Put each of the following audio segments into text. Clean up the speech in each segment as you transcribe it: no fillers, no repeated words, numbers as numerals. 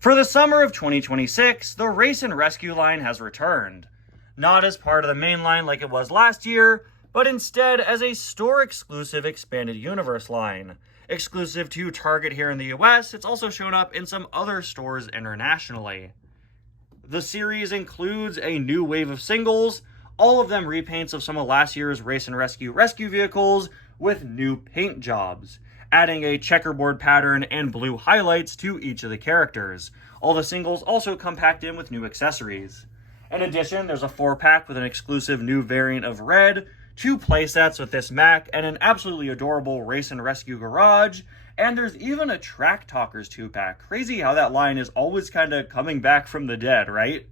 For the summer of 2026, the Race and Rescue line has returned. Not as part of the main line like it was last year, but instead as a store-exclusive expanded universe line. Exclusive to Target here in the US, it's also shown up in some other stores internationally. The series includes a new wave of singles, all of them repaints of some of last year's Race and Rescue vehicles with new paint jobs, adding a checkerboard pattern and blue highlights to each of the characters. All the singles also come packed in with new accessories. In addition, there's a 4-pack with an exclusive new variant of red, 2 playsets with this Mack, and an absolutely adorable Race and Rescue garage, and there's even a Track Talkers 2-pack. Crazy how that line is always kind of coming back from the dead, right?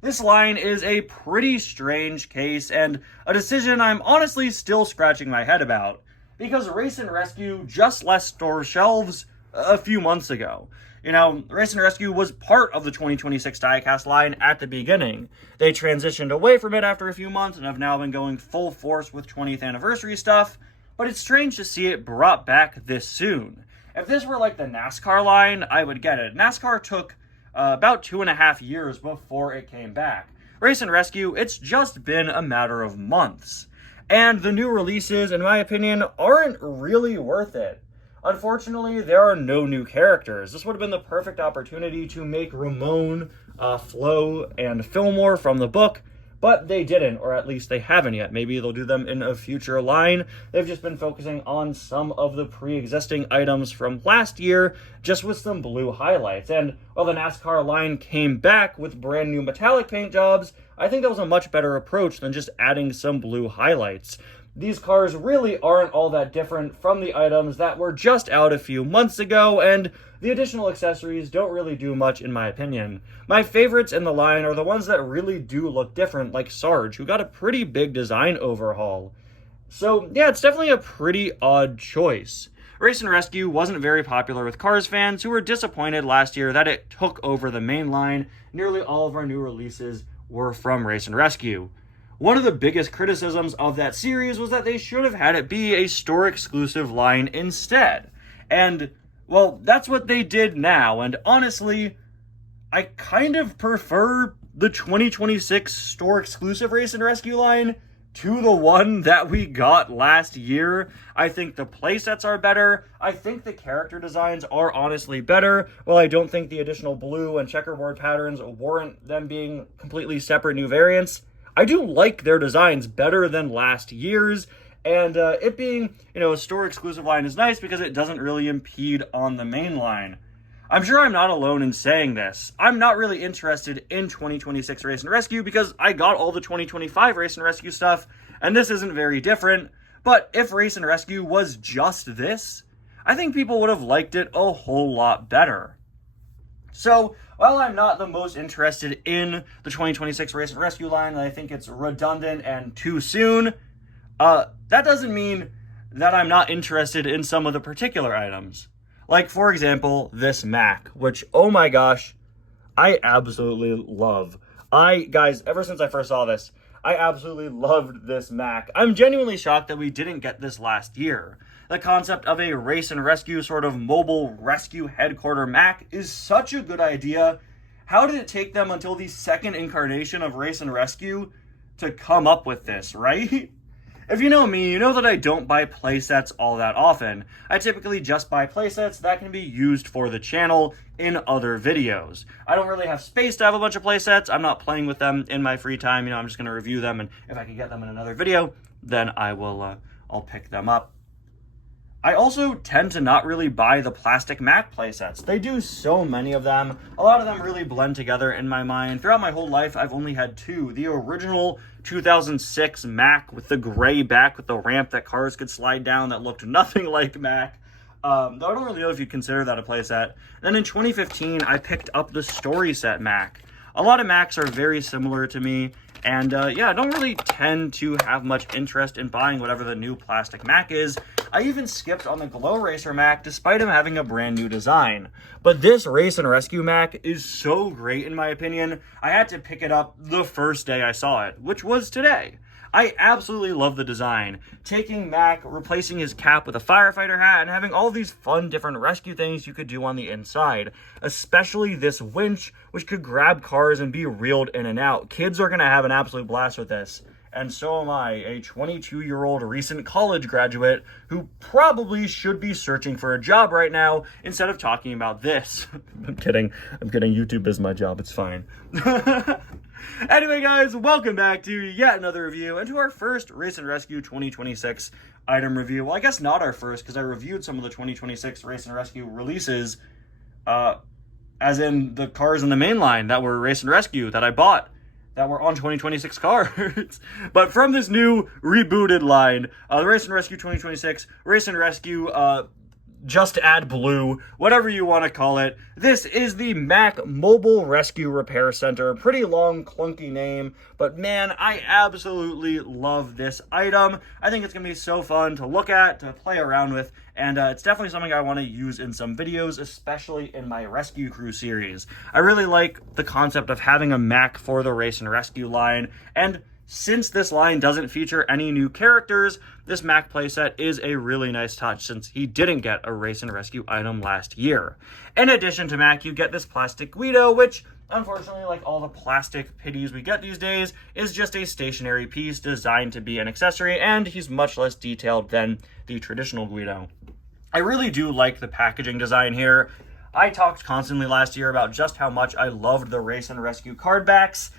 This line is a pretty strange case, and a decision I'm honestly still scratching my head about, because Race and Rescue just left store shelves a few months ago. You know, Race and Rescue was part of the 2026 diecast line at the beginning. They transitioned away from it after a few months and have now been going full force with 20th anniversary stuff, but it's strange to see it brought back this soon. If this were like the NASCAR line, I would get it. NASCAR took about 2.5 years before it came back. Race and Rescue, it's just been a matter of months. And the new releases, in my opinion, aren't really worth it. Unfortunately, there are no new characters. This would have been the perfect opportunity to make Ramon, Flo, and Fillmore from the book, but they didn't, or at least they haven't yet. Maybe they'll do them in a future line. They've just been focusing on some of the pre-existing items from last year, just with some blue highlights. And while the NASCAR line came back with brand new metallic paint jobs, I think that was a much better approach than just adding some blue highlights. These cars really aren't all that different from the items that were just out a few months ago, and the additional accessories don't really do much in my opinion. My favorites in the line are the ones that really do look different, like Sarge, who got a pretty big design overhaul. So yeah, it's definitely a pretty odd choice. Race and Rescue wasn't very popular with Cars fans, who were disappointed last year that it took over the main line. Nearly all of our new releases were from Race and Rescue. One of the biggest criticisms of that series was that they should have had it be a store-exclusive line instead. And, well, that's what they did now, and honestly, I kind of prefer the 2026 store-exclusive Race and Rescue line to the one that we got last year. I think the playsets are better. I think the character designs are honestly better. While I don't think the additional blue and checkerboard patterns warrant them being completely separate new variants, I do like their designs better than last year's, and it being, a store-exclusive line is nice because it doesn't really impede on the main line. I'm sure I'm not alone in saying this. I'm not really interested in 2026 Race and Rescue because I got all the 2025 Race and Rescue stuff, and this isn't very different. But if Race and Rescue was just this, I think people would have liked it a whole lot better. So, while I'm not the most interested in the 2026 Race and Rescue line, and I think it's redundant and too soon, that doesn't mean that I'm not interested in some of the particular items. Like, for example, this Mack, which, oh my gosh, I absolutely love. Guys, ever since I first saw this, I absolutely loved this Mack. I'm genuinely shocked that we didn't get this last year. The concept of a Race and Rescue sort of mobile rescue headquarter Mack is such a good idea. How did it take them until the second incarnation of Race and Rescue to come up with this, right? If you know me, you know that I don't buy playsets all that often. I typically just buy playsets that can be used for the channel in other videos. I don't really have space to have a bunch of playsets. I'm not playing with them in my free time. I'm just going to review them, and if I can get them in another video, then I'll pick them up. I also tend to not really buy the plastic Mack playsets. They do so many of them. A lot of them really blend together in my mind. Throughout my whole life, I've only had 2. The original 2006 Mack with the gray back with the ramp that cars could slide down that looked nothing like Mack. Though I don't really know if you consider that a playset. Then in 2015, I picked up the story set Mack. A lot of Macks are very similar to me. And yeah, I don't really tend to have much interest in buying whatever the new plastic Mack is. I even skipped on the Glow Racer Mack despite him having a brand new design. But this Race and Rescue Mack is so great in my opinion, I had to pick it up the first day I saw it, which was today. I absolutely love the design. Taking Mack, replacing his cap with a firefighter hat, and having all these fun different rescue things you could do on the inside. Especially this winch, which could grab cars and be reeled in and out. Kids are going to have an absolute blast with this. And so am I, a 22-year-old recent college graduate who probably should be searching for a job right now instead of talking about this. I'm kidding. YouTube is my job. It's fine. Anyway, guys, welcome back to yet another review and to our first Race and Rescue 2026 item review. Well, I guess not our first, because I reviewed some of the 2026 Race and Rescue releases, as in the cars in the main line that were Race and Rescue that I bought, that were on 2026 cars. But from this new rebooted line, the Race and Rescue 2026, Race and Rescue, just add blue, whatever you want to call it. This is the Mack Mobile Rescue Repair Center. Pretty long, clunky name, but man, I absolutely love this item. I think it's going to be so fun to look at, to play around with, and it's definitely something I want to use in some videos, especially in my Rescue Crew series. I really like the concept of having a Mack for the Race and Rescue line, and since this line doesn't feature any new characters, this Mack playset is a really nice touch since he didn't get a Race and Rescue item last year. In addition to Mack, you get this plastic Guido, which, unfortunately, like all the plastic pitties we get these days, is just a stationary piece designed to be an accessory, and he's much less detailed than the traditional Guido. I really do like the packaging design here. I talked constantly last year about just how much I loved the Race and Rescue card backs,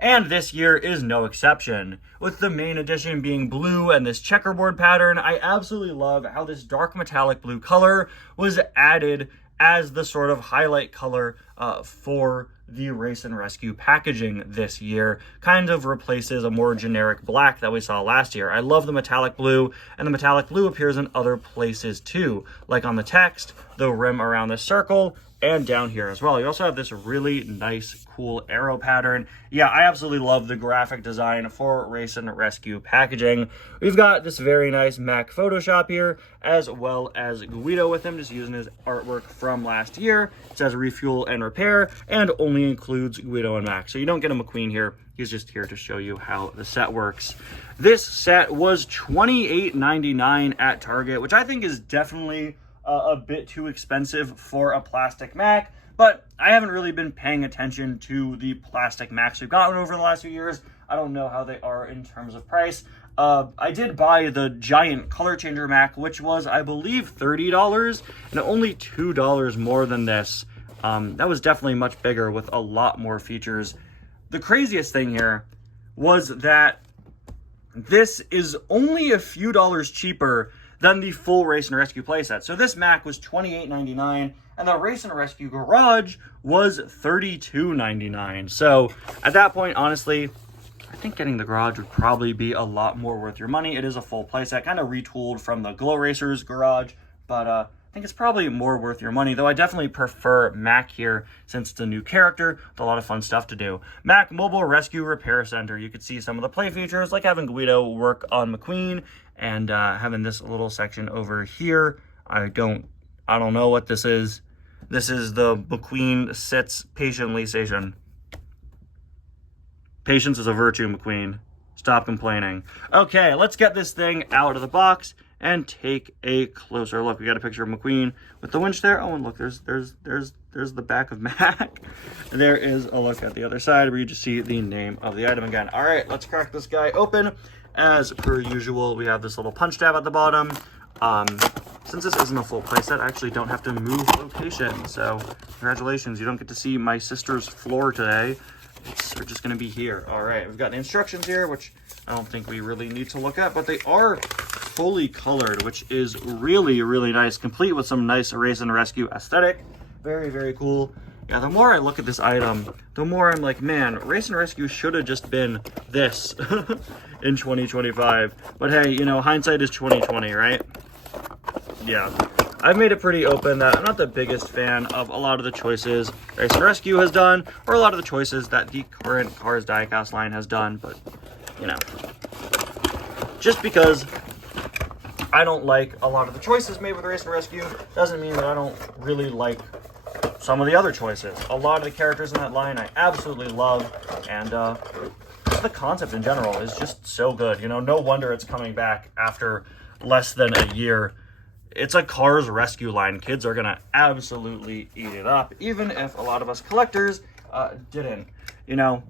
and this year is no exception. With the main edition being blue and this checkerboard pattern, I absolutely love how this dark metallic blue color was added as the sort of highlight color for the Race and Rescue packaging this year. Kind of replaces a more generic black that we saw last year. I love the metallic blue, and the metallic blue appears in other places too, like on the text, the rim around the circle, and down here as well. You also have this really nice, cool arrow pattern. Yeah, I absolutely love the graphic design for Race and Rescue packaging. We've got this very nice Mack Photoshop here, as well as Guido with him, just using his artwork from last year. It says refuel and repair, and only includes Guido and Mack. So you don't get a McQueen here. He's just here to show you how the set works. This set was $28.99 at Target, which I think is definitely a bit too expensive for a plastic Mack, but I haven't really been paying attention to the plastic Macks we've gotten over the last few years. I don't know how they are in terms of price. I did buy the giant color changer Mack, which was, I believe, $30, and only $2 more than this. That was definitely much bigger with a lot more features. The craziest thing here was that this is only a few dollars cheaper than the full Race and Rescue playset. So this Mack was $28.99, and the Race and Rescue Garage was $32.99. So at that point, honestly, I think getting the Garage would probably be a lot more worth your money. It is a full playset, kind of retooled from the Glow Racers Garage, but I think it's probably more worth your money, though I definitely prefer Mack here since it's a new character with a lot of fun stuff to do. Mack Mobile Rescue Repair Center. You could see some of the play features, like having Guido work on McQueen, and having this little section over here. I don't know what this is. This is the McQueen sits patiently station. Patience is a virtue, McQueen. Stop complaining. Okay, let's get this thing out of the box and take a closer look. We got a picture of McQueen with the winch there. Oh, and look, there's the back of Mack. There is a look at the other side where you just see the name of the item again. All right, let's crack this guy open. As per usual, we have this little punch tab at the bottom. Since this isn't a full playset, I actually don't have to move location. So congratulations, you don't get to see my sister's floor today. They're just going to be here. All right, we've got the instructions here, which I don't think we really need to look at, but they are fully colored, which is really, really nice, complete with some nice Race and Rescue aesthetic. Very, very cool. Yeah, the more I look at this item, the more I'm like, man, Race and Rescue should have just been this in 2025. But hey, you know, hindsight is 2020, right? Yeah. I've made it pretty open that I'm not the biggest fan of a lot of the choices Race and Rescue has done, or a lot of the choices that the current Cars Diecast line has done, but, you know, just because I don't like a lot of the choices made with Race and Rescue doesn't mean that I don't really like some of the other choices. A lot of the characters in that line I absolutely love, and the concept in general is just so good. You know, no wonder it's coming back after less than a year. It's a Cars rescue line. Kids are gonna absolutely eat it up, even if a lot of us collectors didn't. You know,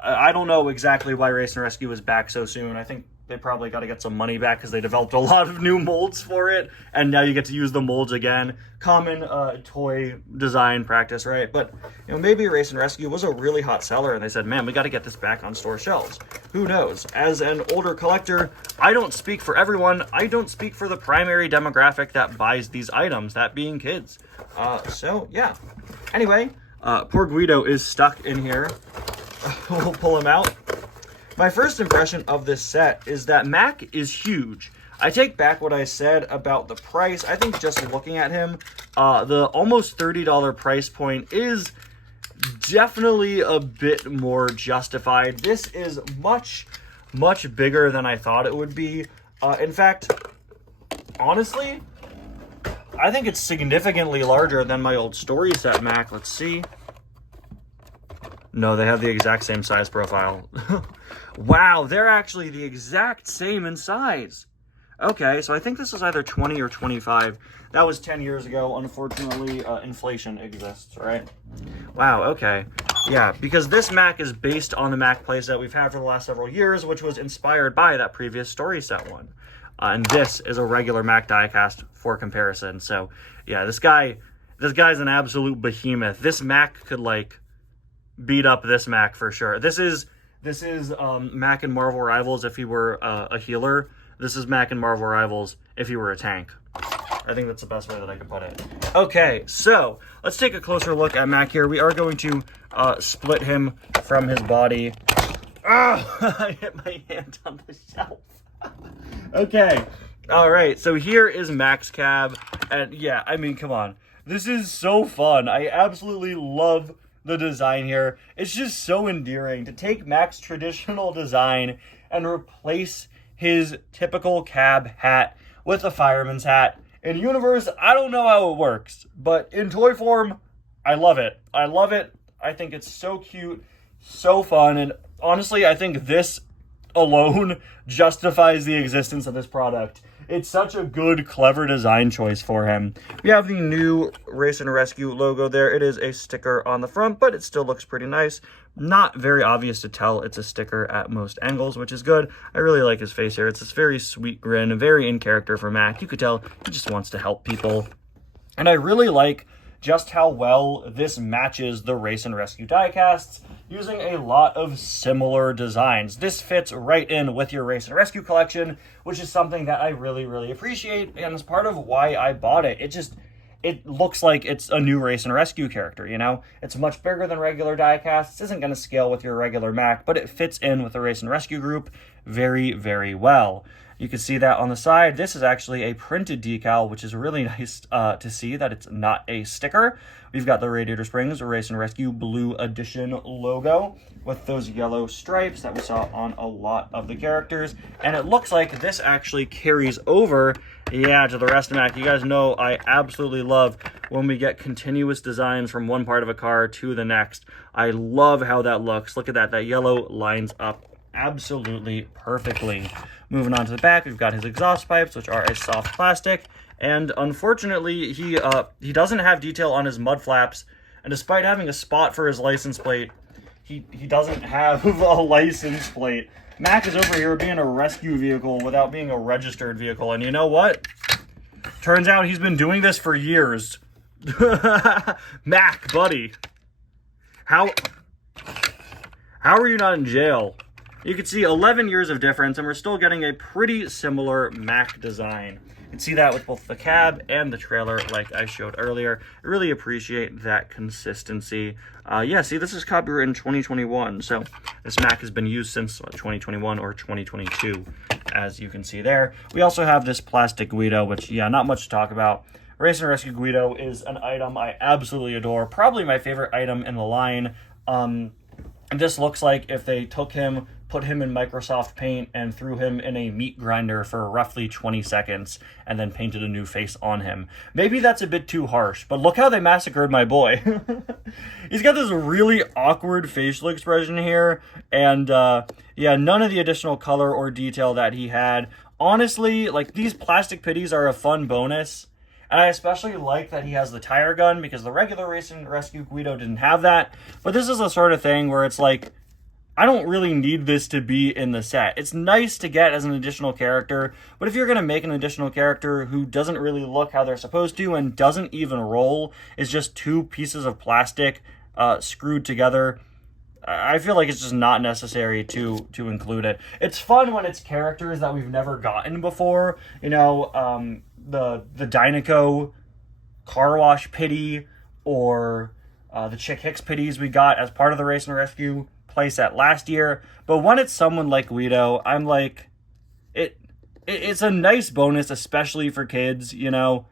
I don't know exactly why Race and Rescue is back so soon. I think they probably got to get some money back because they developed a lot of new molds for it, and now you get to use the molds again. Common toy design practice, right? But you know, maybe Race and Rescue was a really hot seller, and they said, "Man, we got to get this back on store shelves." Who knows? As an older collector, I don't speak for everyone. I don't speak for the primary demographic that buys these items, that being kids. So yeah. Anyway, poor Guido is stuck in here. We'll pull him out. My first impression of this set is that Mack is huge. I take back what I said about the price. I think just looking at him, the almost $30 price point is definitely a bit more justified. This is much, much bigger than I thought it would be. In fact, honestly, I think it's significantly larger than my old story set Mack. Let's see. No, they have the exact same size profile. Wow, they're actually the exact same in size. Okay, so I think this is either 20 or 25. That was 10 years ago. Unfortunately, inflation exists, right? Wow, okay. Yeah, because this Mack is based on the Mack playset we've had for the last several years, which was inspired by that previous story set one. And this is a regular Mack diecast for comparison. So, yeah, this guy's an absolute behemoth. This Mack could, like, beat up this Mack for sure. This is Mack in Marvel Rivals if he were a healer. This is Mack in Marvel Rivals if he were a tank. I think that's the best way that I could put it. Okay, so let's take a closer look at Mack here. We are going to split him from his body. Oh, I hit my hand on the shelf. Okay, all right, so here is Mack's cab. And yeah, I mean, come on. This is so fun. I absolutely love the design here. It's just so endearing to take Mack's traditional design and replace his typical cab hat with a fireman's hat. In universe, I don't know how it works, but in toy form, I love it. I love it. I think it's so cute, so fun, and honestly, I think this alone justifies the existence of this product. It's such a good, clever design choice for him. We have the new Race and Rescue logo there. It is a sticker on the front, but it still looks pretty nice. Not very obvious to tell it's a sticker at most angles, which is good. I really like his face here. It's this very sweet grin, very in character for Mack. You could tell he just wants to help people. And I really like just how well this matches the Race and Rescue diecasts, using a lot of similar designs. This fits right in with your Race and Rescue collection, which is something that I really, really appreciate, and is part of why I bought it. It looks like it's a new Race and Rescue character, you know? It's much bigger than regular diecasts. It isn't going to scale with your regular Mack, but it fits in with the Race and Rescue group very, very well. You can see that on the side. This is actually a printed decal, which is really nice to see that it's not a sticker. We've got the Radiator Springs Race and Rescue Blue Edition logo with those yellow stripes that we saw on a lot of the characters. And it looks like this actually carries over, yeah, to the rest of Mack. You guys know I absolutely love when we get continuous designs from one part of a car to the next. I love how that looks. Look at that. That yellow lines up absolutely perfectly. Moving on to the back, we've got his exhaust pipes, which are a soft plastic, and unfortunately, he doesn't have detail on his mud flaps, and despite having a spot for his license plate, he doesn't have a license plate. Mack is over here being a rescue vehicle without being a registered vehicle, and you know what? Turns out he's been doing this for years. Mack, buddy. How are you not in jail? You can see 11 years of difference, and we're still getting a pretty similar Mack design. You can see that with both the cab and the trailer, like I showed earlier. I really appreciate that consistency. Yeah, see, this is copyright in 2021, so this Mack has been used since 2021 or 2022, as you can see there. We also have this plastic Guido, which, yeah, not much to talk about. Race and Rescue Guido is an item I absolutely adore, probably my favorite item in the line. This looks like if they took him put him in Microsoft Paint and threw him in a meat grinder for roughly 20 seconds and then painted a new face on him. Maybe that's a bit too harsh, but look how they massacred my boy. He's got this really awkward facial expression here, and yeah, none of the additional color or detail that he had. Honestly, like, these plastic pitties are a fun bonus. And I especially like that he has the tire gun, because the regular Race and Rescue Guido didn't have that. But this is the sort of thing where it's like, I don't really need this to be in the set. It's nice to get as an additional character, but if you're going to make an additional character who doesn't really look how they're supposed to and doesn't even roll, is just two pieces of plastic screwed together, I feel like it's just not necessary to include it. It's fun when it's characters that we've never gotten before. You know, the Dynaco car wash pity, or the Chick Hicks pitties we got as part of the Race and Rescue playset last year. But when it's someone like Guido, I'm like, it's a nice bonus, especially for kids, you know.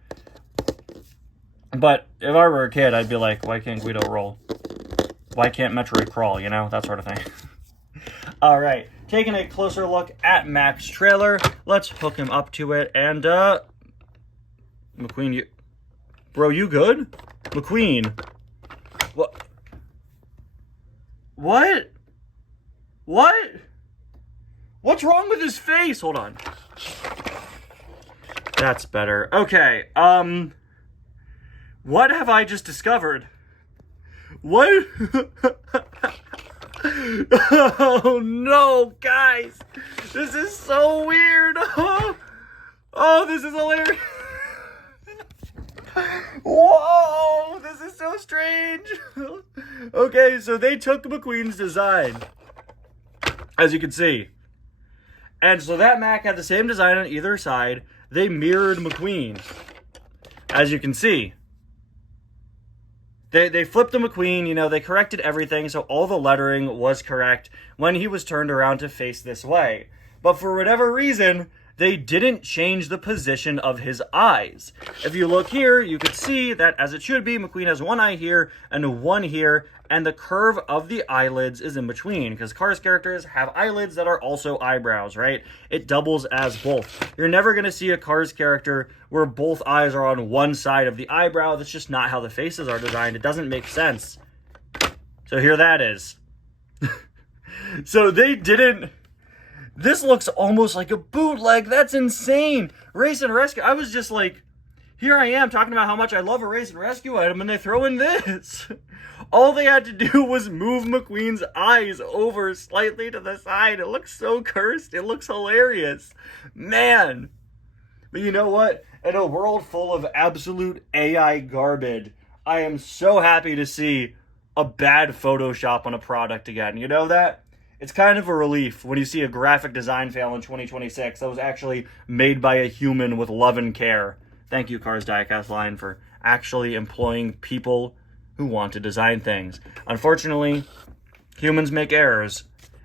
But if I were a kid, I'd be like, why can't Guido roll? Why can't Metroid crawl, you know? That sort of thing. All right, taking a closer look at Mack's trailer. Let's hook him up to it. And, McQueen, bro, you good? McQueen. What? What? What? What's wrong with his face? Hold on. That's better. Okay, what have I just discovered? What? Oh no, guys! This is so weird! Oh, this is hilarious! Whoa! This is so strange! Okay, so they took McQueen's design, as you can see. And so that Mack had the same design on either side. They mirrored McQueen, as you can see. They flipped the McQueen, you know, they corrected everything, so all the lettering was correct when he was turned around to face this way. But for whatever reason, they didn't change the position of his eyes. If you look here, you could see that, as it should be, McQueen has one eye here and one here, and the curve of the eyelids is in between, because Cars characters have eyelids that are also eyebrows, right? It doubles as both. You're never going to see a Cars character where both eyes are on one side of the eyebrow. That's just not how the faces are designed. It doesn't make sense. So here that is. So they didn't... This looks almost like a bootleg. That's insane. Race and Rescue. I was just like, here I am talking about how much I love a Race and Rescue item, and they throw in this. All they had to do was move McQueen's eyes over slightly to the side. It looks so cursed. It looks hilarious. Man. But you know what? In a world full of absolute AI garbage, I am so happy to see a bad Photoshop on a product again. You know that? It's kind of a relief when you see a graphic design fail in 2026 that was actually made by a human with love and care. Thank you, Cars Diecast line, for actually employing people who want to design things. Unfortunately, humans make errors,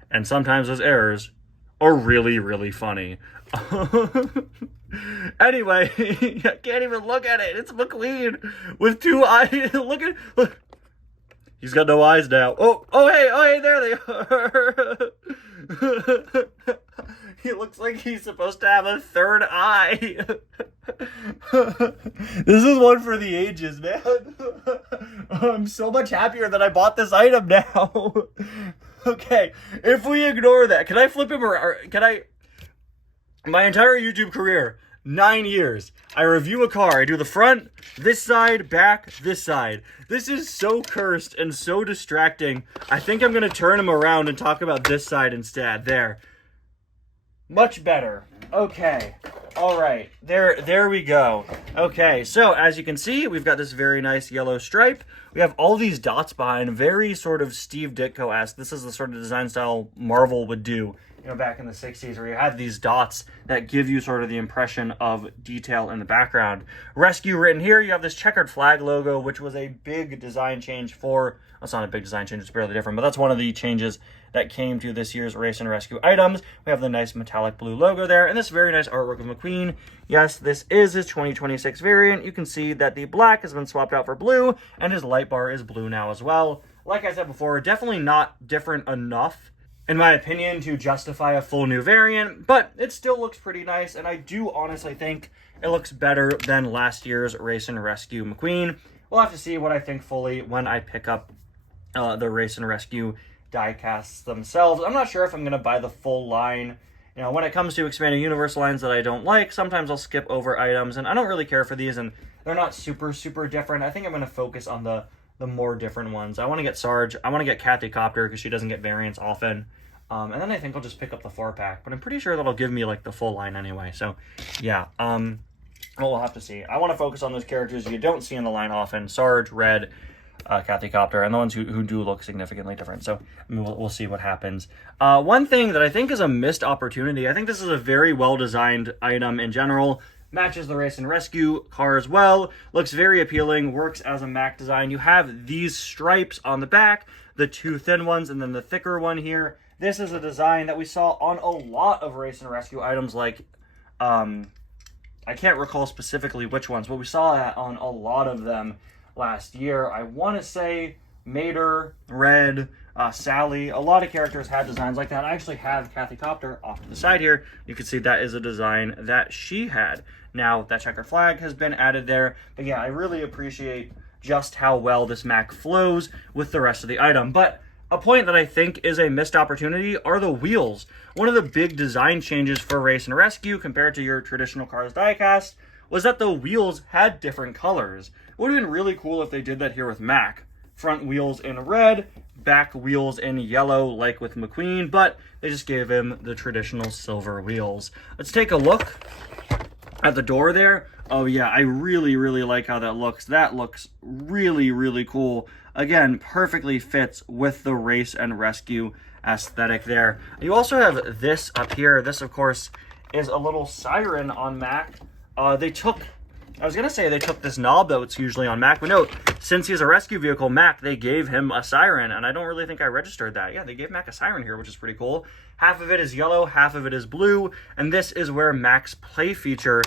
and sometimes those errors are really, really funny. Anyway, I can't even look at it. It's McQueen with two eyes. Look. He's got no eyes now. Hey, there they are. He looks like he's supposed to have a third eye. This is one for the ages, man. I'm so much happier that I bought this item now. Okay, if we ignore that, can I flip him around? My entire YouTube career, 9 years, I review a car. I do the front, this side, back, this side. This is so cursed and so distracting. I think I'm going to turn him around and talk about this side instead. There. Much better. Okay. All right. There we go. Okay, so as you can see, we've got this very nice yellow stripe. We have all these dots behind, very sort of Steve Ditko-esque. This is the sort of design style Marvel would do, you know, back in the 60s, where you had these dots that give you sort of the impression of detail in the background. Rescue written here, you have this checkered flag logo, which was a big design change for, that's not a big design change, it's barely different, but that's one of the changes that came to this year's Race and Rescue items. We have the nice metallic blue logo there, and this very nice artwork of McQueen. Yes, this is his 2026 variant. You can see that the black has been swapped out for blue, and his light bar is blue now as well. Like I said before, definitely not different enough in my opinion, to justify a full new variant, but it still looks pretty nice, and I do honestly think it looks better than last year's Race and Rescue McQueen. We'll have to see what I think fully when I pick up the Race and Rescue die-casts themselves. I'm not sure if I'm going to buy the full line. You know, when it comes to expanded universe lines that I don't like, sometimes I'll skip over items, and I don't really care for these, and they're not super, super different. I think I'm going to focus on the more different ones. I want to get Sarge. I want to get Kathy Copter because she doesn't get variants often. And then I think I'll just pick up the 4-pack, but I'm pretty sure that'll give me like the full line anyway. So yeah, well, we'll have to see. I want to focus on those characters you don't see in the line often: Sarge, Red, Kathy Copter, and the ones who do look significantly different. So I mean, we'll see what happens. One thing that I think is a missed opportunity, I think this is a very well-designed item in general, matches the Race and Rescue car as well, looks very appealing, works as a Mack design. You have these stripes on the back, the two thin ones, and then the thicker one here. This is a design that we saw on a lot of Race and Rescue items, like, I can't recall specifically which ones, but we saw that on a lot of them last year. I want to say Mater, Red, Sally, a lot of characters had designs like that. I actually have Kathy Copter off to the side here. You can see that is a design that she had. Now, that checkered flag has been added there, but yeah, I really appreciate just how well this Mack flows with the rest of the item. But a point that I think is a missed opportunity are the wheels. One of the big design changes for Race and Rescue compared to your traditional Cars diecast was that the wheels had different colors. It would have been really cool if they did that here with Mack. Front wheels in red, back wheels in yellow like with McQueen, but they just gave him the traditional silver wheels. Let's take a look at the door there. Oh yeah, I really, really like how that looks. That looks really, really cool. Again, perfectly fits with the Race and Rescue aesthetic there. You also have this up here. This, of course, is a little siren on Mack. I was going to say they took this knob that's usually on Mack, but no, since he's a rescue vehicle, Mack, they gave him a siren, and I don't really think I registered that. Yeah, they gave Mack a siren here, which is pretty cool. Half of it is yellow, half of it is blue, and this is where Mack's play feature,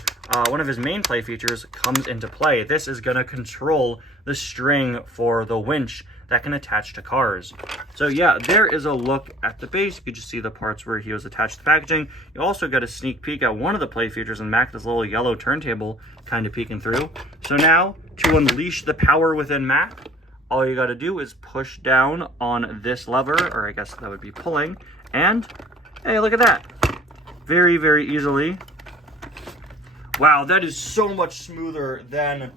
one of his main play features, comes into play. This is going to control the string for the winch that can attach to cars. So yeah, there is a look at the base. You can just see the parts where he was attached to the packaging. You also get a sneak peek at one of the play features in Mack, this little yellow turntable kind of peeking through. So now, to unleash the power within Mack, all you got to do is push down on this lever, or I guess that would be pulling, and hey, look at that. Very, very easily. Wow, that is so much smoother than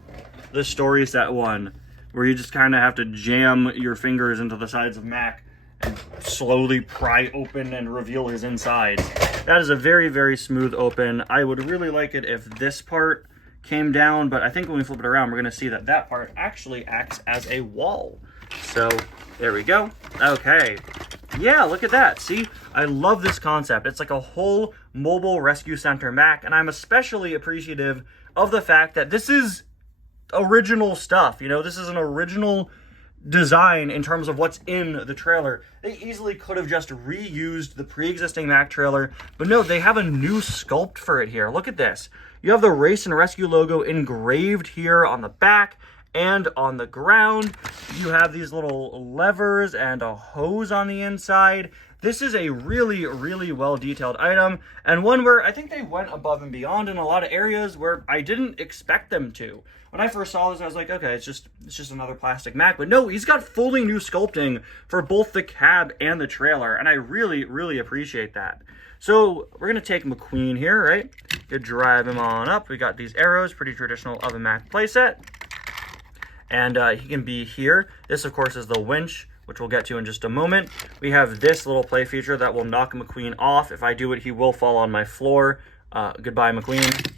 the Story Set one, where you just kind of have to jam your fingers into the sides of Mack and slowly pry open and reveal his insides. That is a very, very smooth open. I would really like it if this part came down, but I think when we flip it around, we're going to see that that part actually acts as a wall. So there we go. Okay. Yeah, look at that. See, I love this concept. It's like a whole mobile rescue center Mack, and I'm especially appreciative of the fact that this is original stuff. You know, this is an original design in terms of what's in the trailer. They easily could have just reused the pre-existing Mack trailer, but no, they have a new sculpt for it here. Look at this. You have the Race and Rescue logo engraved here on the back and on the ground. You have these little levers and a hose on the inside. This is a really, really well-detailed item, and one where I think they went above and beyond in a lot of areas where I didn't expect them to. When I first saw this, I was like, okay, it's just another plastic Mack. But no, he's got fully new sculpting for both the cab and the trailer, and I really, really appreciate that. So we're going to take McQueen here, right? Good, drive him on up. We got these arrows, pretty traditional of a Mack playset. And he can be here. This, of course, is the winch, which we'll get to in just a moment. We have this little play feature that will knock McQueen off. If I do it, he will fall on my floor. Goodbye, McQueen.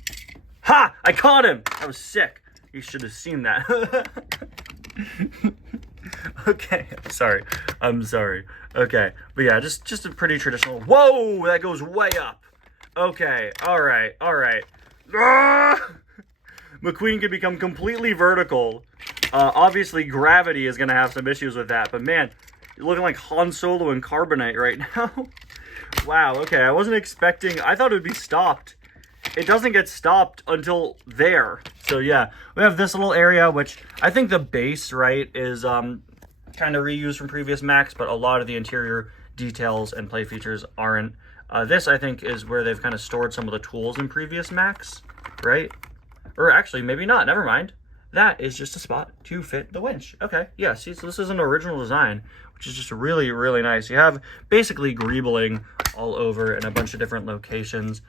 Ha! I caught him! That was sick. You should have seen that. Okay, I'm sorry. Okay, but yeah, just a pretty traditional. Whoa, that goes way up. Okay, all right. Ah! McQueen can become completely vertical. Obviously, gravity is going to have some issues with that, but man, you're looking like Han Solo in Carbonite right now. Wow, okay, I wasn't expecting, I thought it would be stopped. It doesn't get stopped until there. So yeah, we have this little area, which I think the base, right, is kind of reused from previous Macks, but a lot of the interior details and play features aren't. This, I think, is where they've kind of stored some of the tools in previous Macks, right? Or actually, maybe not. Never mind. That is just a spot to fit the winch. Okay, yeah, see, so this is an original design, which is just really, really nice. You have basically greebling all over in a bunch of different locations.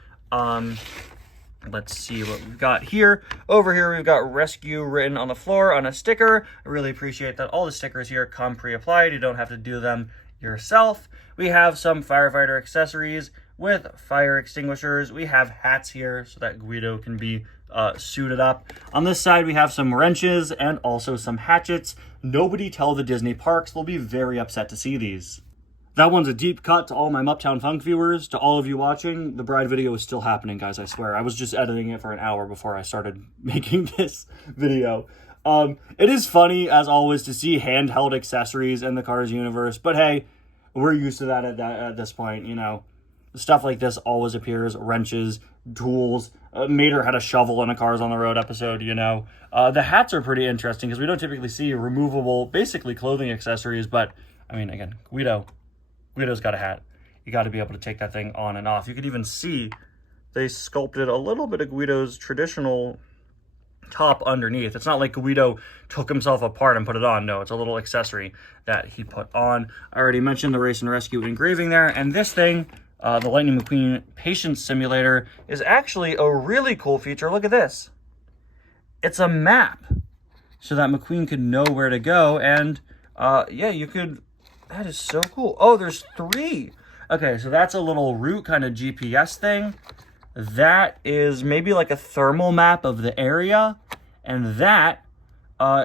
Let's see what we've got here. Over here, we've got rescue written on the floor on a sticker. I really appreciate that all the stickers here come pre-applied. You don't have to do them yourself. We have some firefighter accessories with fire extinguishers. We have hats here so that Guido can be suited up. On this side, we have some wrenches and also some hatchets. Nobody tell the Disney parks. They'll be very upset to see these. That one's a deep cut to all my Uptown Funk viewers. To all of you watching, the bride video is still happening, guys, I swear. I was just editing it for an hour before I started making this video. It is funny, as always, to see handheld accessories in the Cars universe, but hey, we're used to that at this point, you know. Stuff like this always appears, wrenches, tools. Mater had a shovel in a Cars on the Road episode, you know. The hats are pretty interesting because we don't typically see removable, basically clothing accessories, but, I mean, again, Guido's got a hat. You got to be able to take that thing on and off. You could even see they sculpted a little bit of Guido's traditional top underneath. It's not like Guido took himself apart and put it on. No, it's a little accessory that he put on. I already mentioned the Race and Rescue engraving there, and this thing, the Lightning McQueen Patience Simulator, is actually a really cool feature. Look at this. It's a map so that McQueen could know where to go, and yeah, you could... That is so cool. Oh, there's 3. Okay, so that's a little route kind of GPS thing. That is maybe like a thermal map of the area, and that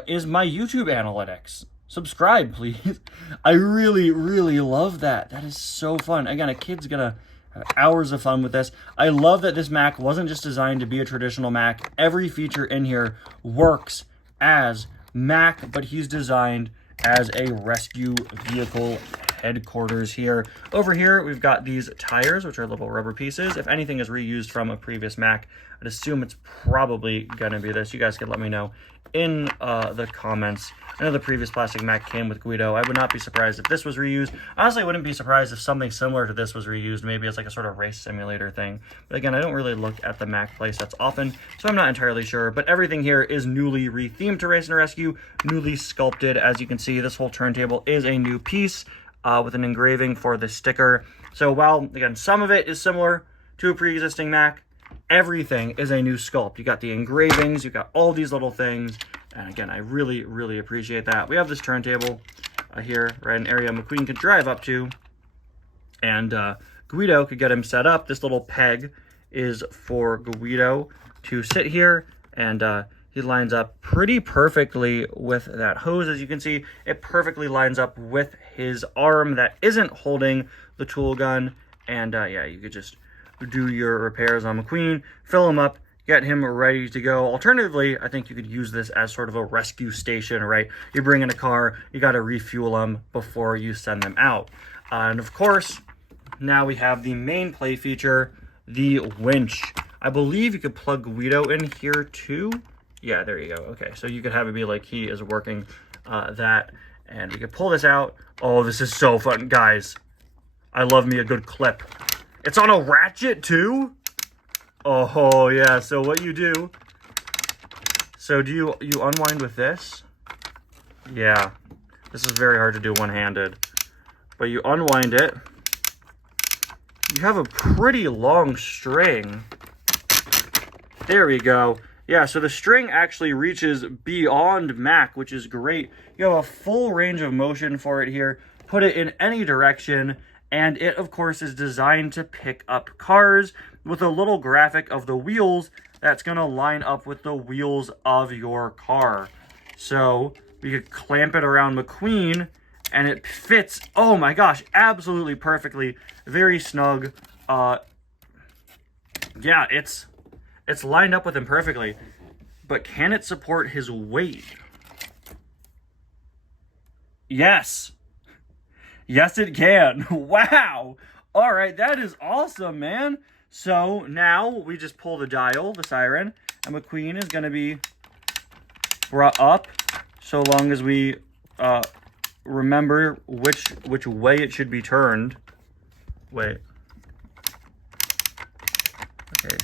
is my YouTube analytics. Subscribe, please. I really, really love that. That is so fun. Again, a kid's gonna have hours of fun with this. I love that this Mack wasn't just designed to be a traditional Mack. Every feature in here works as Mack, but he's designed as a rescue vehicle headquarters here. Over here, we've got these tires, which are little rubber pieces. If anything is reused from a previous Mack, I'd assume it's probably gonna be this. You guys can let me know in the comments. I know the previous plastic Mack came with Guido. I would not be surprised if this was reused. Honestly, I wouldn't be surprised if something similar to this was reused, maybe as like a sort of race simulator thing. But again, I don't really look at the Mack playsets often, so I'm not entirely sure. But everything here is newly rethemed to Race and Rescue, newly sculpted. As you can see, this whole turntable is a new piece with an engraving for the sticker. So while, again, some of it is similar to a pre-existing Mack, everything is a new sculpt. You got the engravings, you got all these little things. And again, I really, really appreciate that. We have this turntable here, right, an area McQueen could drive up to. And Guido could get him set up. This little peg is for Guido to sit here. And he lines up pretty perfectly with that hose. As you can see, it perfectly lines up with his arm that isn't holding the tool gun. And yeah, you could just do your repairs on McQueen, fill him up, get him ready to go. Alternatively, I think you could use this as sort of a rescue station, right? You bring in a car, you got to refuel them before you send them out. And of course, now we have the main play feature, the winch. I believe you could plug Guido in here too. Yeah, there you go. Okay, so you could have it be like he is working that, and we could pull this out. Oh, this is so fun, guys. I love me a good clip. It's on a ratchet too? Oh, yeah, so what you do, so do you unwind with this? Yeah, this is very hard to do one-handed, but you unwind it. You have a pretty long string. There we go. Yeah, so the string actually reaches beyond Mack, which is great. You have a full range of motion for it here. Put it in any direction, and it, of course, is designed to pick up cars with a little graphic of the wheels that's going to line up with the wheels of your car. So we could clamp it around McQueen, and it fits, oh my gosh, absolutely perfectly. Very snug. Yeah, it's lined up with him perfectly. But can it support his weight? Yes. Yes, it can. Wow. All right, that is awesome, man. So now we just pull the dial, the siren, and McQueen is going to be brought up so long as we remember which way it should be turned. Wait. Okay,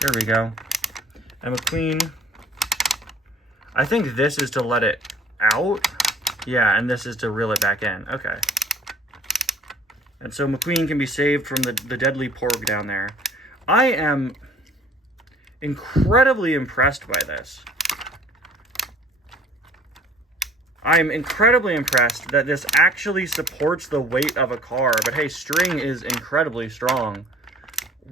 there we go. And McQueen, I think this is to let it out. Yeah, and this is to reel it back in. Okay. And so McQueen can be saved from the deadly porg down there. I am incredibly impressed by this. I'm incredibly impressed that this actually supports the weight of a car. But hey, string is incredibly strong.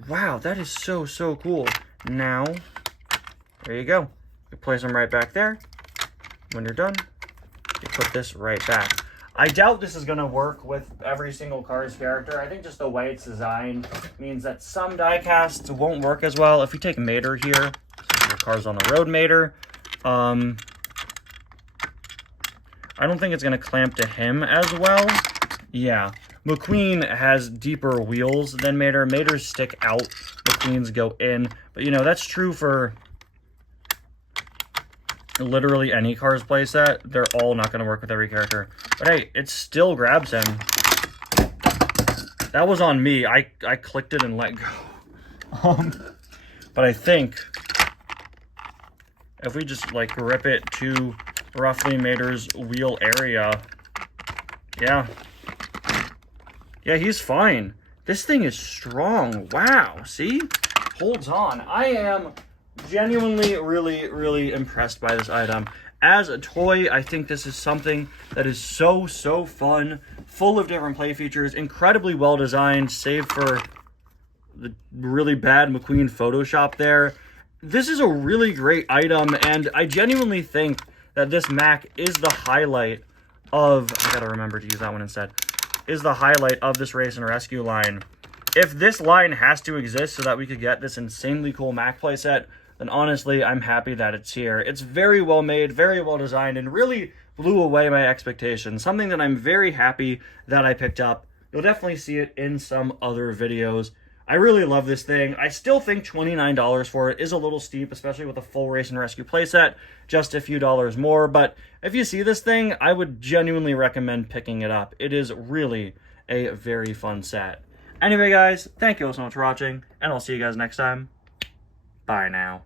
Wow, that is so, so cool. Now, there you go. You place them right back there. When you're done, you put this right back. I doubt this is going to work with every single car's character. I think just the way it's designed means that some die casts won't work as well. If you take Mater here, so your car's on the road Mater, I don't think it's going to clamp to him as well. Yeah, McQueen has deeper wheels than Mater. Maters stick out, McQueen's go in. But, you know, that's true for literally any car's playset. They're all not going to work with every character. But hey, it still grabs him. That was on me. I clicked it and let go. But I think if we just like grip it to roughly Mater's wheel area, yeah, he's fine. This thing is strong. Wow, see? Holds on. I am genuinely really, really impressed by this item. As a toy, I think this is something that is so, so fun, full of different play features, incredibly well designed, save for the really bad McQueen Photoshop there. This is a really great item, and I genuinely think that this Mack is the highlight of, I gotta remember to use that one instead, is the highlight of this Race and Rescue line. If this line has to exist so that we could get this insanely cool Mack playset, then honestly, I'm happy that it's here. It's very well made, very well designed, and really blew away my expectations. Something that I'm very happy that I picked up. You'll definitely see it in some other videos. I really love this thing. I still think $29 for it is a little steep, especially with a full Race and Rescue playset, just a few dollars more. But if you see this thing, I would genuinely recommend picking it up. It is really a very fun set. Anyway, guys, thank you all so much for watching, and I'll see you guys next time. Bye now.